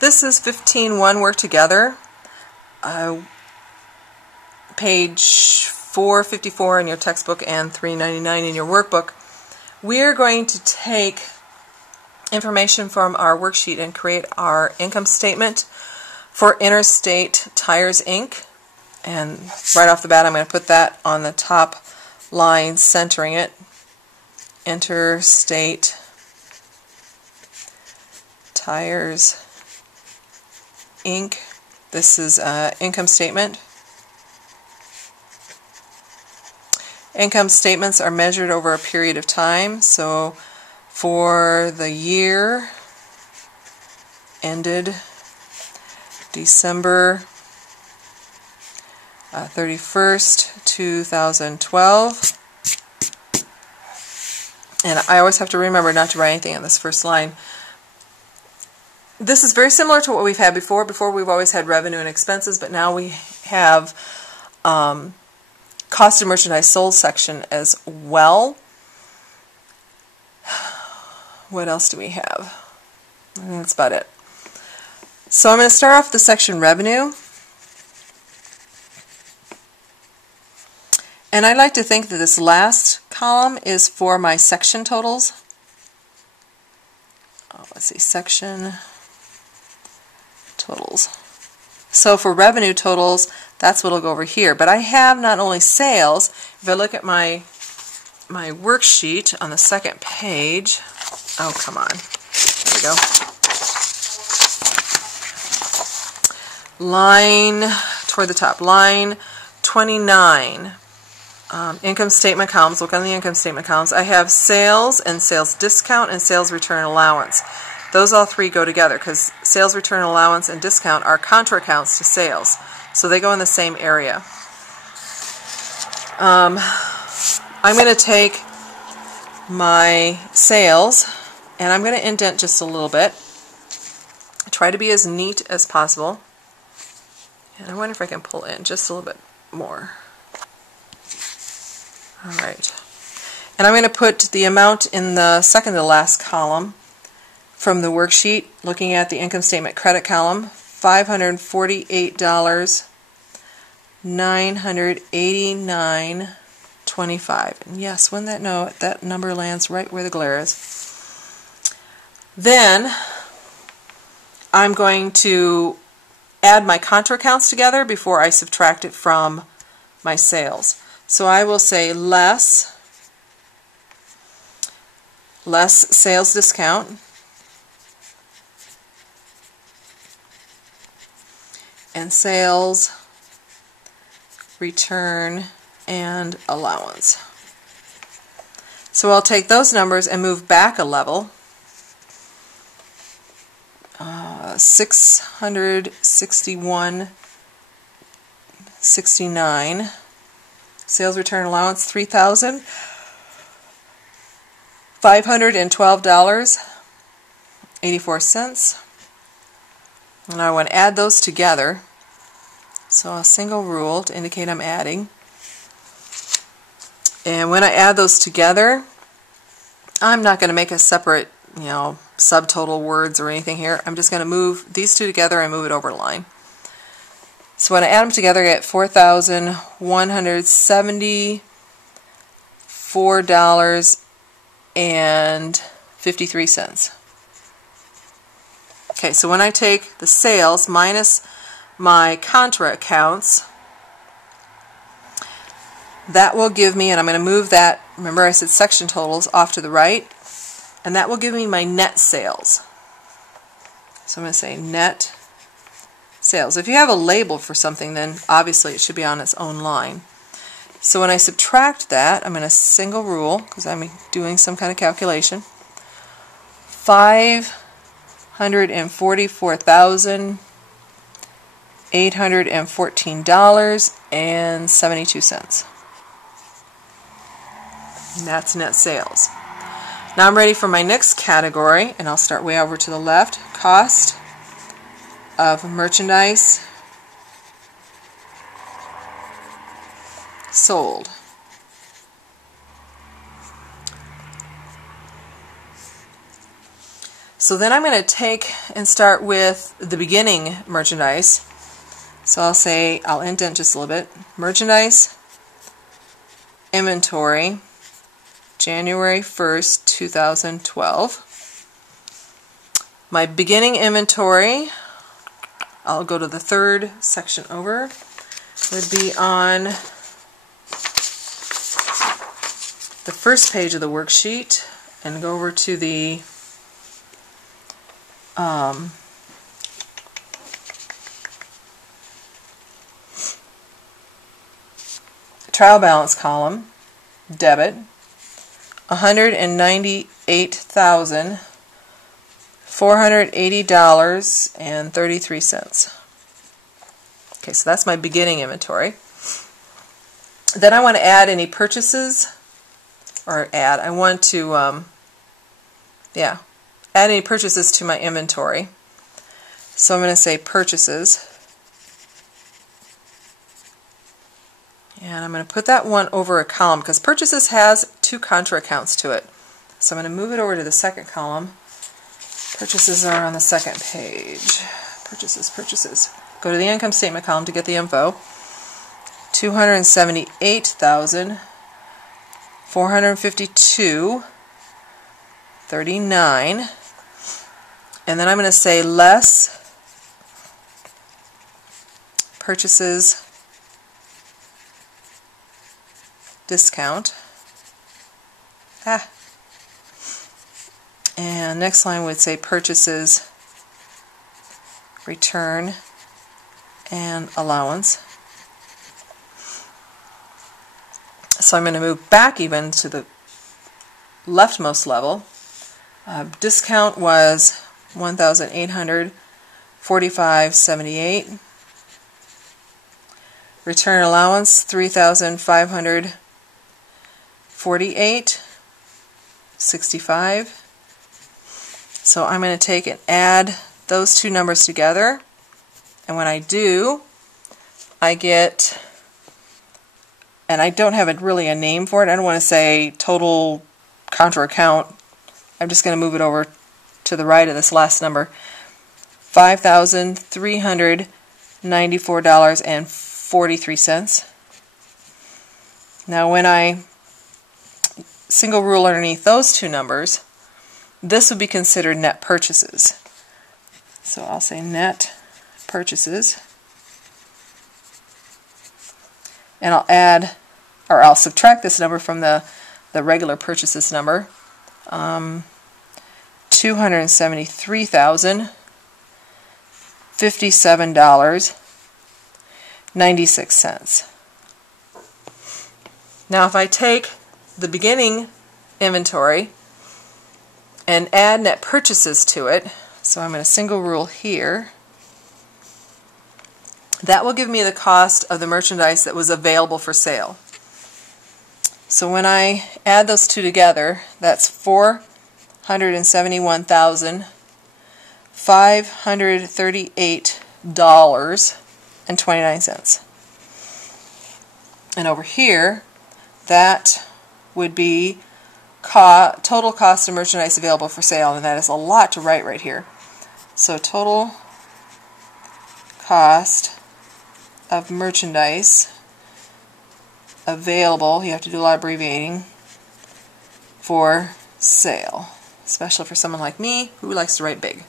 This is 15.1 Work Together, page 454 in your textbook and 399 in your workbook. We're going to take information from our worksheet and create our income statement for Interstate Tires Inc. And right off the bat, I'm going to put that on the top line, centering it. Interstate Tires Inc. This is income statement. Income statements are measured over a period of time. So for the year ended December 31st, 2012. And I always have to remember not to write anything on this first line. This is very similar to what we've had before. Before we've always had revenue and expenses, but now we have cost of merchandise sold section as well. What else do we have? I think that's about it. So I'm going to start off with the section revenue. And I'd like to think that this last column is for my section totals. Let's see, section totals. So for revenue totals, that's what will go over here. But I have not only sales. If I look at my worksheet on the second page, oh, come on. There we go. Line, toward the top, line 29. Income statement columns. Look on the income statement columns. I have sales and sales discount and sales return allowance. Those all three go together because sales return allowance and discount are contra accounts to sales. So they go in the same area. I'm going to take my sales and I'm going to indent just a little bit. Try to be as neat as possible. And I wonder if I can pull in just a little bit more. Alright. And I'm going to put the amount in the second to last column from the worksheet, looking at the income statement credit column, $548, $989.25. And yes, when that number lands right where the glare is. Then I'm going to add my contra accounts together before I subtract it from my sales. So I will say less sales discount and sales return and allowance. So I'll take those numbers and move back a level. 661.69. Sales return allowance $3,512.84. And I want to add those together. So a single rule to indicate I'm adding. And when I add those together, I'm not going to make a separate, subtotal words or anything here. I'm just going to move these two together and move it over a line. So when I add them together, I get $4,174.53. Okay, so when I take the sales minus my contra accounts, that will give me, and I'm going to move that, remember I said section totals, off to the right, and that will give me my net sales. So I'm going to say net sales. If you have a label for something, then obviously it should be on its own line. So when I subtract that, I'm going to single rule, because I'm doing some kind of calculation, $544,814.72. And that's net sales. Now I'm ready for my next category, and I'll start way over to the left. Cost of merchandise sold. So then I'm going to take and start with the beginning merchandise. So I'll indent just a little bit. Merchandise inventory, January 1st, 2012. My beginning inventory, I'll go to the third section over, would be on the first page of the worksheet and go over to the trial balance column, debit, $198,480.33. Okay, so that's my beginning inventory. Then I want to add any purchases, I want to, add any purchases to my inventory. So I'm going to say purchases. And I'm going to put that one over a column because purchases has two contra accounts to it. So I'm going to move it over to the second column. Purchases are on the second page. Purchases. Go to the income statement column to get the info. $278,452.39. And then I'm going to say less purchases discount. And next line would say purchases return and allowance. So I'm going to move back even to the leftmost level. Discount was $1,845.78. Return allowance $3,548.65. So I'm going to take and add those two numbers together, and when I do, I get, and I don't have really a name for it. I don't want to say total contra account. I'm just going to move it over to the right of this last number, $5,394.43. Now when I single rule underneath those two numbers, this would be considered net purchases. So I'll say net purchases, and I'll subtract this number from the regular purchases number, $273,057.96. Now if I take the beginning inventory and add net purchases to it, so I'm going to single rule here, that will give me the cost of the merchandise that was available for sale. So when I add those two together, that's $471,538.29. And over here, that would be total cost of merchandise available for sale, and that is a lot to write right here. So total cost of merchandise available, you have to do a lot of abbreviating, for sale, especially for someone like me who likes to write big.